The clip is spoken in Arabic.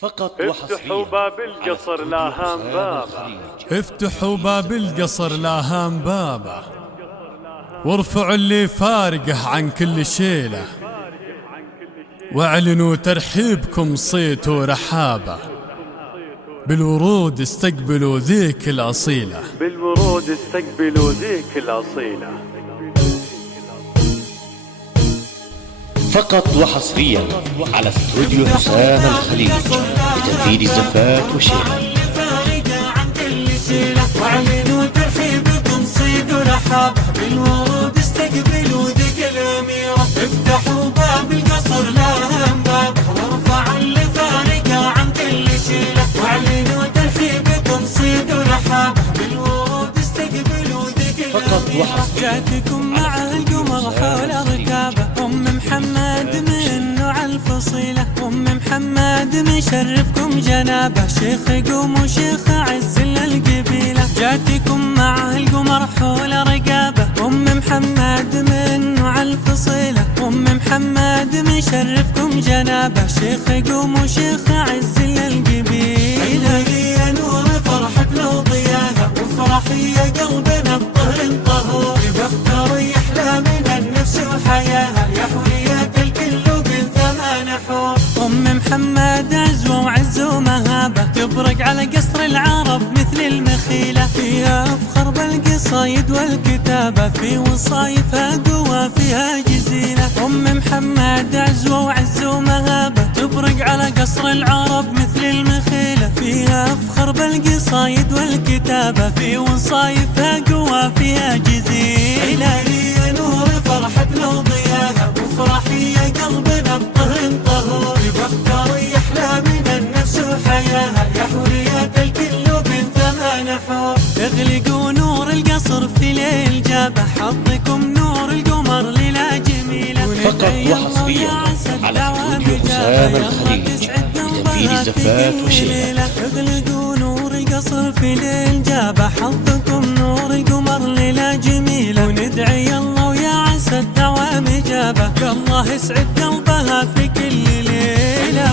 فقط افتحوا باب القصر لا هام بابه، افتحوا باب القصر لا هام بابه، وارفعوا اللي فارقه عن كل شيله، واعلنوا ترحيبكم صيت ورحابه، بالورود استقبلوا ذيك الأصيلة، بالورود استقبلوا ذيك الأصيلة. فقط وحصريا على استوديو حسام الخليج لتنفيذ الزفات وشيلة. واعلنوا ترحيبكم صيد ورحابه، بالورود استقبلوا ذيك الأميرة. افتحوا باب القصر لا هم بابه، وارفعوا اللي فارقه عن كل شيله. واعلنوا ترحيبكم صيد ورحابه، بالورود استقبلوا ذيك الأميرة. جاتكم مع القمر حول ركابه، محمد من نوع الفصيلة، محمد مشرفكم جنابه، شيخ قوم وشيخ عز للقبيلة. جاتكم مع القمر حول رقابه، محمد من نوع الفصيلة، محمد مشرفكم جنابه، شيخ قوم وشيخ عز للقبيلة. يا نور فرحتنا وضياها، وفرحي يا قلبنا بطهر طهور، بختار يحلى من النفس وحياها، يا حورية الكل وبالثمان حور. محمد عزوة وعز ومهابة، تبرق على قصر العرب مثل المخيلة، فيها أفخر بالقصايد والكتابة، في وصايفها قوة فيها جزيلة. محمد عزوة وعز ومهابة، تبرق على قصر العرب مثل المخيلة، فيها أفخر بالقصايد والكتابة، في وصايفها قوة فيها جزيلة. يا نور فرحتنا وضياها، وفرحي يا قلبنا بطهر طهور، بختار يحلى من النفس وحياها، يا حورية الكل وبالثمان حور. اغلقوا نور القصر في ليل جابه، حظكم نور القمر ليلة جميلة. فقط وحصريا على استوديو حسام الخليج لتنفيذ الزفات وشيلة. اغلقوا نور القصر في ليل جابه، حظكم نور القمر ليلة جميلة. وندعي الله ويا عسى الدوام إجابة، يا الله يسعد قلبها في كل ليلة.